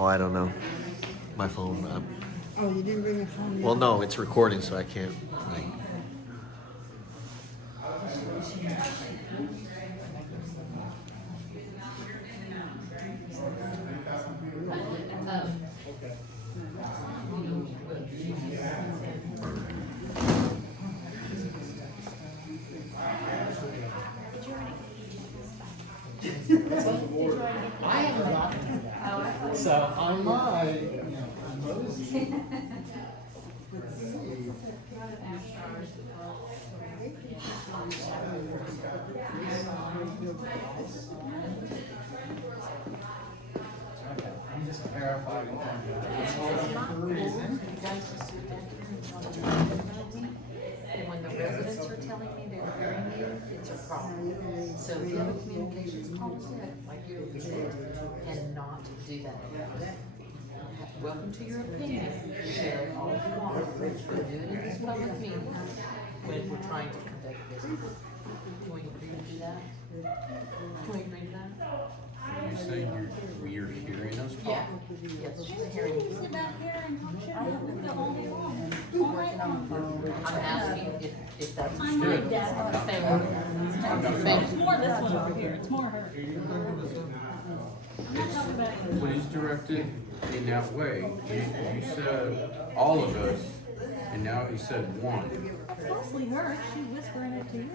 Oh, I don't know. My phone. Oh, you didn't bring your phone? Well, no, it's recording, so I can't. Like, I have a lot of that. So on my, I'm nosy. Let's see. Okay, I'm just verifying the reason. And when the residents are telling me they're hearing you, it's a problem. So if you have a communications policy, I'd like you to read it and not do that. Welcome to your opinion. Share it all you want. We're doing it in this public meeting when we're trying to conduct business. Can we agree to do that? Can we agree to that? You say you're hearing us talk? Yeah. Yes, she's hearing you. Sit back here and talk shit about the whole day long. Working on the phone. I'm asking if that's I'm true. like that. Thank It's more this one over here, it's more her. I'm not talking about you. When he's directed in that way, you said all of us, and now he said one. It's mostly her, she's whispering it to you.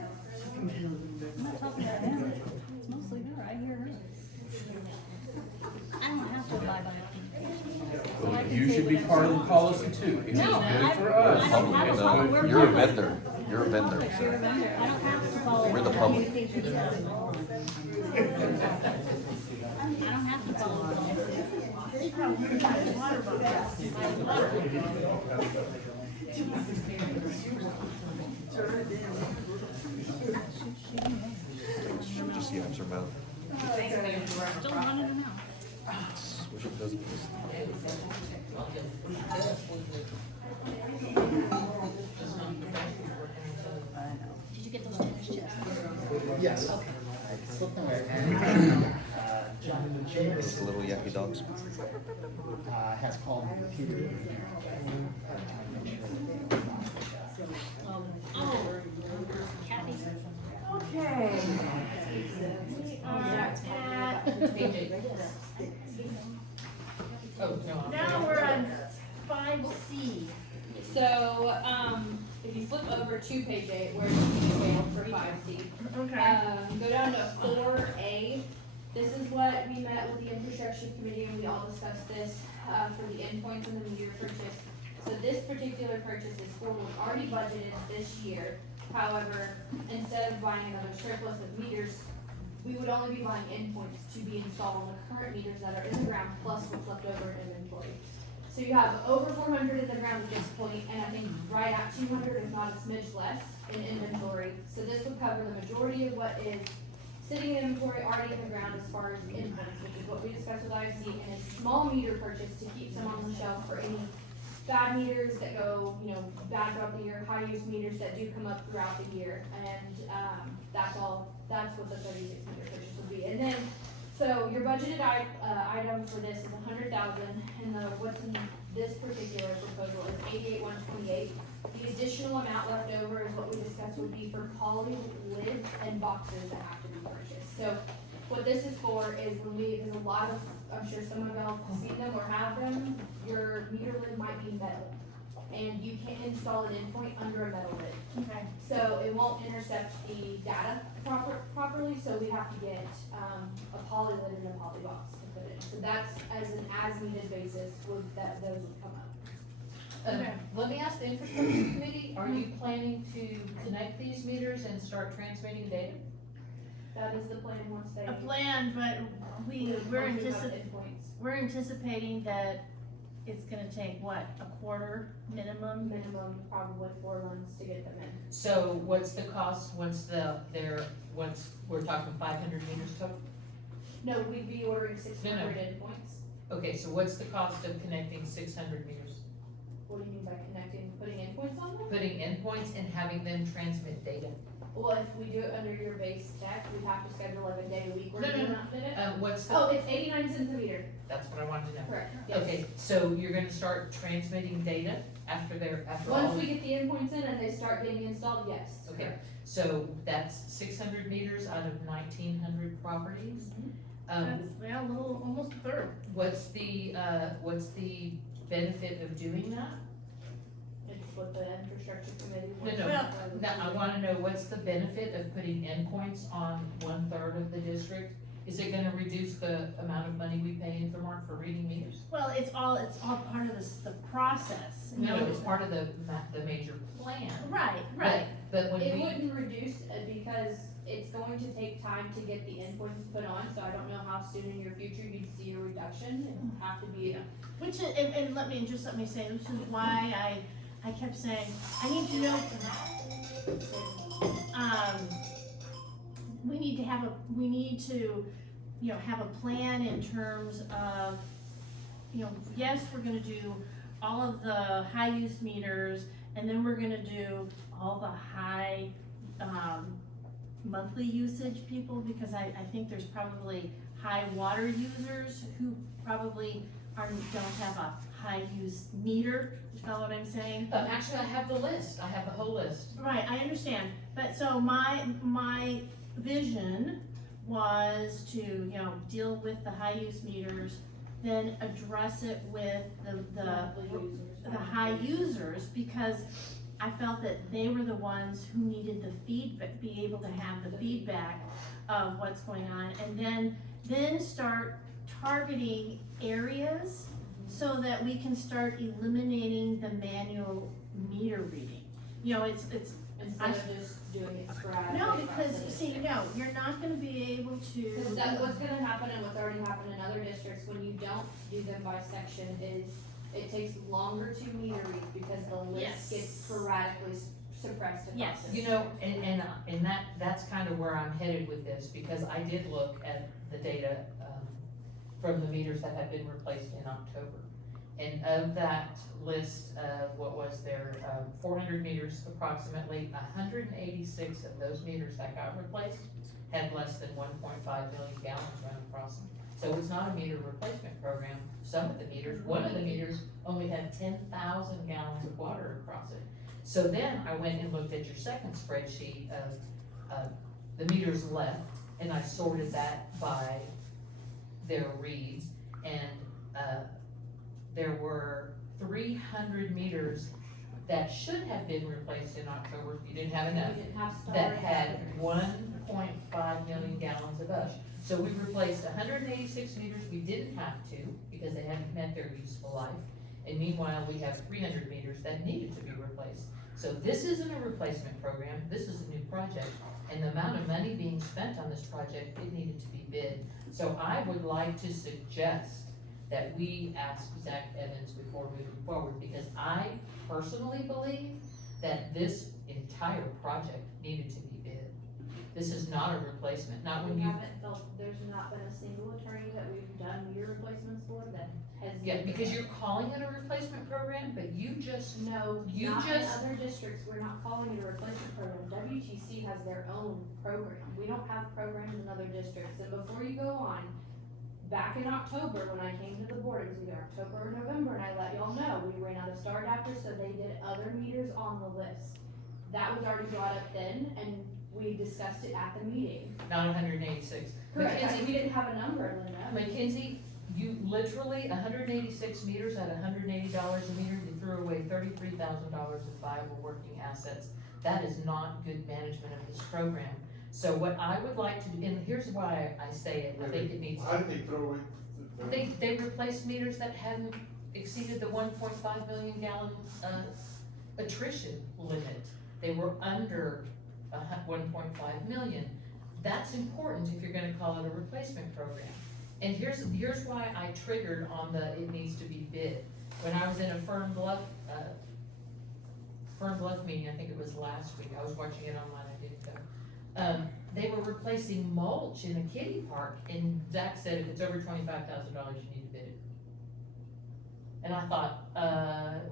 I'm not talking about him, it's mostly her, I hear her. I don't have to abide by it. Well, you should be part of the policy too. If it's No, good for I us, don't have it's a problem. good We're for you're a public. vendor. You're a vendor. You're a vendor, I don't have to follow. We're the the public. communication system. I don't have to follow it. Just yaps her mouth. Still running her mouth. Wish it doesn't. Did you get those tennis checks? Yes. I slipped away. And John Chambers Those little yucky dogs. has called me repeatedly. Oh, Kathy. Okay. We are at, Oh, no. now we're on 5C. So, if you flip over to page 8, where you failed for 5C, go down to 4A. This is what we met with the infrastructure committee and we all discussed this, for the endpoints and the meter purchase. So this particular purchase is for what was already budgeted this year. However, instead of buying another surplus of meters, we would only be buying endpoints to be installed on the current meters that are in the ground plus what's left over in inventory. So you have over 400 in the ground at this point, and I think right at 200, if not a smidge less, in inventory. So this would cover the majority of what is sitting in inventory already in the ground as far as endpoints, which is what we discussed with IFC, and a small meter purchase to keep some on the shelf for any bad meters that go, bad throughout the year, high use meters that do come up throughout the year, and, that's what the 36 meter purchase would be. And then, so your budgeted item for this is 100,000, and what's in this particular proposal is 88,128. The additional amount left over is what we discussed would be for poly lids and boxes that have to be purchased. So what this is for is when there's a lot of, I'm sure some of y'all have seen them or have them, your meter lid might be metal. And you can't install an endpoint under a metal lid. Okay. So it won't intercept the data properly, so we have to get, a poly lid and a poly box to put in. So that's as an as-needed basis, those would come up. Let me ask the infrastructure committee, are you planning to connect these meters and start transmitting data? That is the plan once they. A plan, but we're once we have anticipating, endpoints. we're anticipating that it's gonna take, what, a quarter minimum? Minimum, probably 4 months to get them in. So what's the cost once we're talking 500 meters total? No, we'd be ordering 600 No. endpoints. Okay, so what's the cost of connecting 600 meters? What do you mean by putting endpoints on them? Putting endpoints and having them transmit data. Well, if we do it under your base tech, we have to schedule like a day a week where No, you no, do no. not fit it. What's Oh, the, it's 89 cents a meter, that's what I wanted to know. correct, yes. Okay, so you're gonna start transmitting data after all? Once we get the endpoints in and they start getting installed, yes. Okay, so that's 600 meters out of 1,900 properties? That's, yeah, a little, almost a third. What's the benefit of doing that? It's what the infrastructure committee No, wants. no, now, I wanna know, what's the benefit of putting endpoints on 1/3 of the district? Is it gonna reduce the amount of money we pay Infomart for reading meters? Well, it's all part of the process, you No, know. it's part of the major plan. Right, But- right. But when It we, wouldn't reduce it because it's going to take time to get the endpoints put on, so I don't know how soon in your future you'd see a reduction. It'd have to be, Which is, and let me say, this is why I kept saying, I need to know, we need to, you know, have a plan in terms of, you know, yes, we're gonna do all of the high use meters, and then we're gonna do all the high, monthly usage people, because I think there's probably high water users who probably don't have a high use meter, you follow what I'm saying? actually, I have the list, I have the whole list. Right, I understand, but so my vision was to, you know, deal with the high use meters, then address it with monthly users. the high users, because I felt that they were the ones who needed the feedback, be able to have the feedback of what's going on, and then start targeting areas so that we can start eliminating the manual meter reading. You know, it's Instead of just doing it sporadically. no, because, across the see, district. no, you're not gonna be able to. Cause that, what's gonna happen and what's already happened in other districts, when you don't do them by section, is it takes longer to meter read because the Yes. list gets sporadically suppressed across Yes. it. You know, and that's kind of where I'm headed with this, because I did look at the data, from the meters that had been replaced in October. And of that list of, what was there, 400 meters approximately, 186 of those meters that got replaced had less than 1.5 million gallons run across them. So it's not a meter replacement program. Some of the meters, one of the meters only had 10,000 gallons of water across it. So then I went and looked at your second spreadsheet of the meters left, and I sorted that by their reads, and there were 300 meters that should have been replaced in October, if you didn't have enough, We didn't have that storage. had 1.5 million gallons of us. So we replaced 186 meters we didn't have to, because they hadn't met their useful life. And meanwhile, we have 300 meters that needed to be replaced. So this isn't a replacement program, this is a new project. And the amount of money being spent on this project, it needed to be bid. So I would like to suggest that we ask Zach Evans before moving forward, because I personally believe that this entire project needed to be bid. This is not a replacement, not when We you, haven't felt, there's not been a single attorney that we've done meter replacements for that has. yeah, because you're calling it a replacement program, but you just, No, You not in just- other districts, we're not calling it a replacement program, WTC has their own program, we don't have programs in other districts, and before you go on, back in October, when I came to the board, it was either October or November, and I let y'all know, we ran out of star adapters, so they did other meters on the list. That was already brought up then, and we discussed it at the meeting. not 186. Correct, Mackenzie, we didn't have a number, Linda. Mackenzie, you literally, 186 meters at $180 a meter, you threw away $33,000 of viable working assets. That is not good management of this program. So what I would like to do, and here's why I say it, I think it needs, How did they throw it? they replaced meters that hadn't exceeded the 1.5 million gallon, attrition limit. They were under 1.5 million. That's important if you're gonna call it a replacement program. And here's why I triggered on the, it needs to be bid. When I was in a Fern Bluff meeting, I think it was last week, I was watching it online, I didn't go. They were replacing mulch in a kiddie park, and Zach said if it's over $25,000, you need to bid it. And I thought,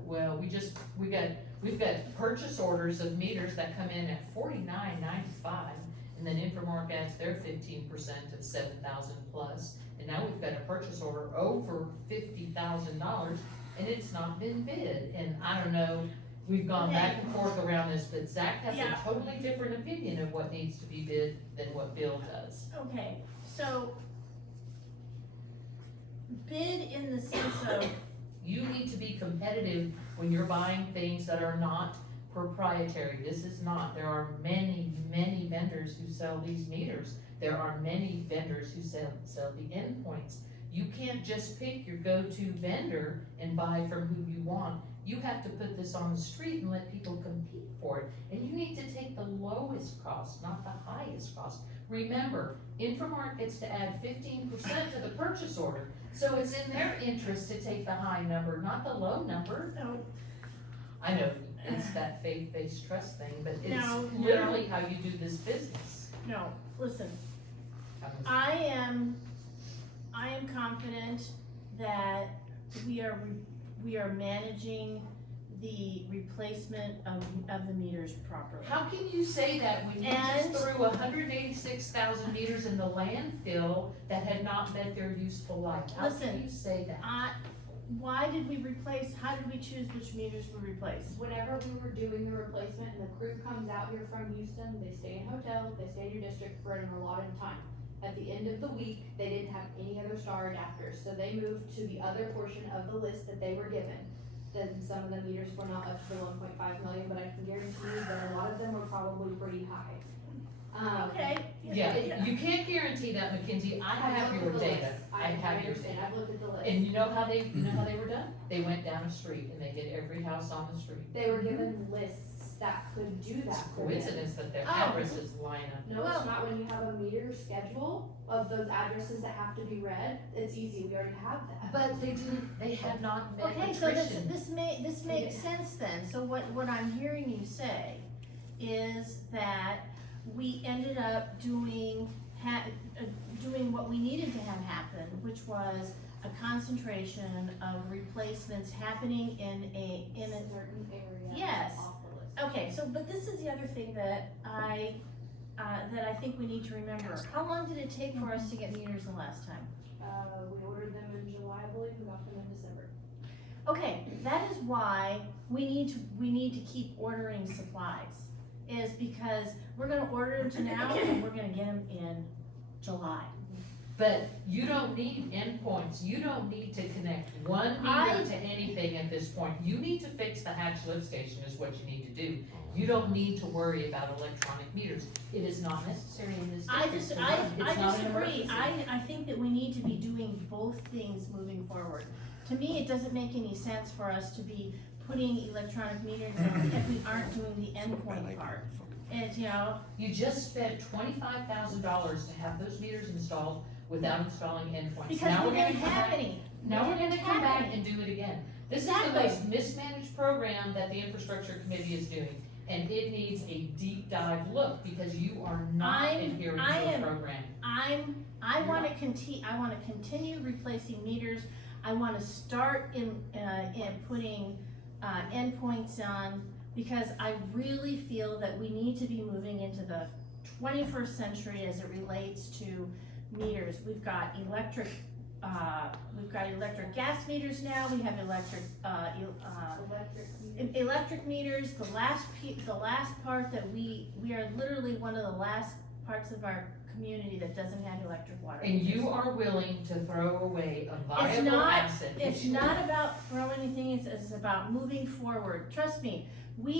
well, we got We've got purchase orders of meters that come in at $49.95, and then Infomark adds their 15% of 7,000 plus, and now we've got a purchase order over $50,000, and it's not been bid, and I don't know, we've gone back and forth around this, but Zach has Yeah. a totally different opinion of what needs to be bid than what Bill does. Okay, so bid in the sense of, You need to be competitive when you're buying things that are not proprietary. This is not. There are many, many vendors who sell these meters. There are many vendors who sell the endpoints. You can't just pick your go-to vendor and buy from who you want. You have to put this on the street and let people compete for it. And you need to take the lowest cost, not the highest cost. Remember, Infomark gets to add 15% to the purchase order. So it's in their interest to take the high number, not the low number. no, I know it's that faith-based trust thing, but it's No, no. literally how you do this business. no, listen, I am confident that we are managing the replacement of the meters properly. How can you say that when you And- just threw 186,000 meters in the landfill that had not met their useful life? How can Listen, you say that? Why did we replace, how did we choose which meters we replaced? Whenever we were doing the replacement and the crew comes out here from Houston, they stay in hotels, they stay in your district for an allotted time. At the end of the week, they didn't have any other star adapters, so they moved to the other portion of the list that they were given. Then some of the meters were not up to 1.5 million, but I can guarantee you that a lot of them were probably pretty high. Okay. Yeah, you can't guarantee that, Mackenzie. I have looked your at the data. list. I have your understand. data. I've looked at the list. And you know how they were done? They went down a street and they did every house on the street. They were given lists that could do that It's a for them. coincidence that their Oh. addresses line up. No, Well- it's not. When you have a meter schedule of those addresses that have to be read, it's easy, we already have that. But they had not met Okay, so attrition. this makes sense then, so what I'm hearing you say is that we ended up doing what we needed to have happen, which was a concentration of replacements happening in a Certain area. Yes. Off the list. okay, so, but this is the other thing that I think we need to remember. How long did it take for us to get meters the last time? We ordered them in July, I believe, we got them in December. Okay, that is why we need to keep ordering supplies, is because we're gonna order them to now and we're gonna get them in July. But you don't need endpoints, you don't need to connect one I- meter to anything at this point. You need to fix the Hatch lift station is what you need to do. You don't need to worry about electronic meters. It is not necessary in this I district. I It's not an disagree, emergency. I think that we need to be doing both things moving forward. To me, it doesn't make any sense for us to be putting electronic meters in if we aren't doing the endpoint part. And, you know, You just spent $25,000 to have those meters installed without installing endpoints. because Now we we're gonna didn't come have back- any. Now we're We gonna didn't come have back any. and do it again. This is Exactly. the most mismanaged program that the infrastructure committee is doing, and it needs a deep dive look, because you are not adhering I to am- the program. I wanna continue replacing meters. I wanna start in putting, endpoints on, because I really feel that we need to be moving into the 21st century as it relates to meters. We've got electric gas meters now, we have Electric. electric meters. The last part that we are literally one of the last parts of our community that doesn't have electric water. And you are willing to throw away a viable not- asset. It's not about throwing anything, it's about moving forward. Trust me, we